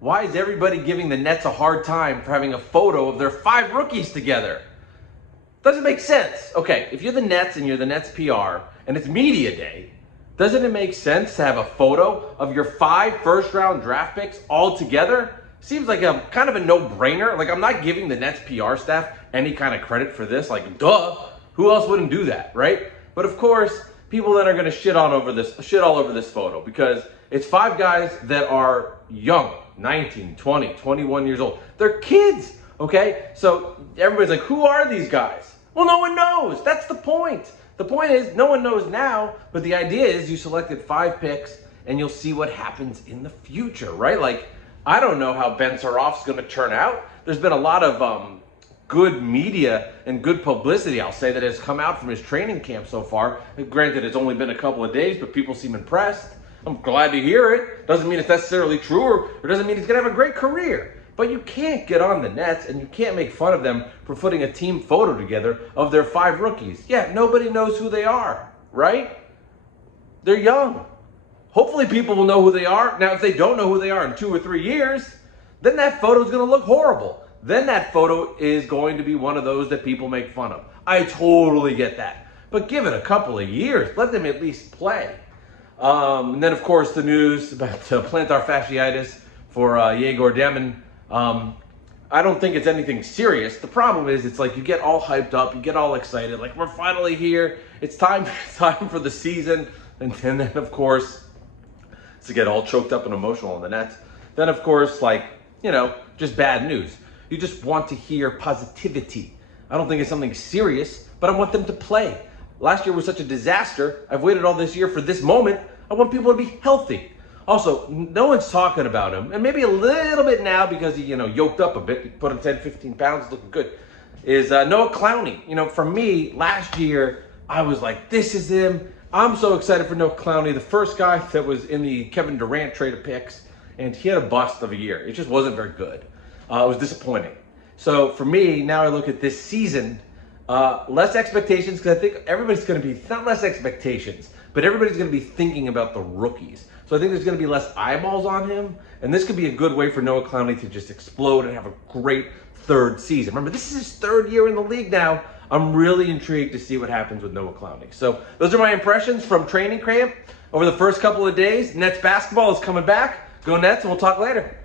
Why is everybody giving the Nets a hard time for having a photo of their 5 rookies together? Doesn't make sense. Okay, if you're the Nets and you're the Nets PR and it's media day, doesn't it make sense to have a photo of your 5 first-round draft picks all together? Seems like a kind of a no-brainer. Like, I'm not giving the Nets PR staff any kind of credit for this. Like, duh, who else wouldn't do that, right? But of course, people then are going to shit all over this photo because it's 5 guys that are young, 19, 20, 21 years old. They're kids, okay? So everybody's like, who are these guys? Well, no one knows. That's the point. The point is, no one knows now, but the idea is you selected 5 picks and you'll see what happens in the future, right? Like, I don't know how Ben Saroff's going to turn out. There's been a lot of good media and good publicity, I'll say, that has come out from his training camp so far. Granted, it's only been a couple of days, but people seem impressed. I'm glad to hear it. Doesn't mean it's necessarily true or doesn't mean he's going to have a great career. But you can't get on the Nets and you can't make fun of them for putting a team photo together of their 5 rookies. Yeah, nobody knows who they are, right? They're young. Hopefully people will know who they are. Now, if they don't know who they are in 2 or 3 years, then that photo is going to look horrible. Then that photo is going to be one of those that people make fun of. I totally get that. But give it a couple of years. Let them at least play. And then, of course, the news about plantar fasciitis for Yegor Demin. I don't think it's anything serious. The problem is, it's like you get all hyped up, you get all excited, like we're finally here. It's time for the season. And then, of course, to get all choked up and emotional on the Nets. Then, of course, like, you know, just bad news. You just want to hear positivity. I don't think it's something serious, but I want them to play. Last year was such a disaster. I've waited all this year for this moment. I want people to be healthy. Also, no one's talking about him, and maybe a little bit now because he, yoked up a bit. He put on 10, 15 pounds, looking good. Is Noah Clowney. For me, last year, I was like, this is him. I'm so excited for Noah Clowney, the first guy that was in the Kevin Durant trade of picks, and he had a bust of a year. It just wasn't very good. It was disappointing. So for me, now I look at this season, less expectations, because I think everybody's going to be, not less expectations, but everybody's going to be thinking about the rookies. So I think there's going to be less eyeballs on him, and this could be a good way for Noah Clowney to just explode and have a great 3rd season. Remember, this is his 3rd year in the league now. I'm really intrigued to see what happens with Noah Clowney. So those are my impressions from training camp over the first couple of days. Nets basketball is coming back. Go Nets, and we'll talk later.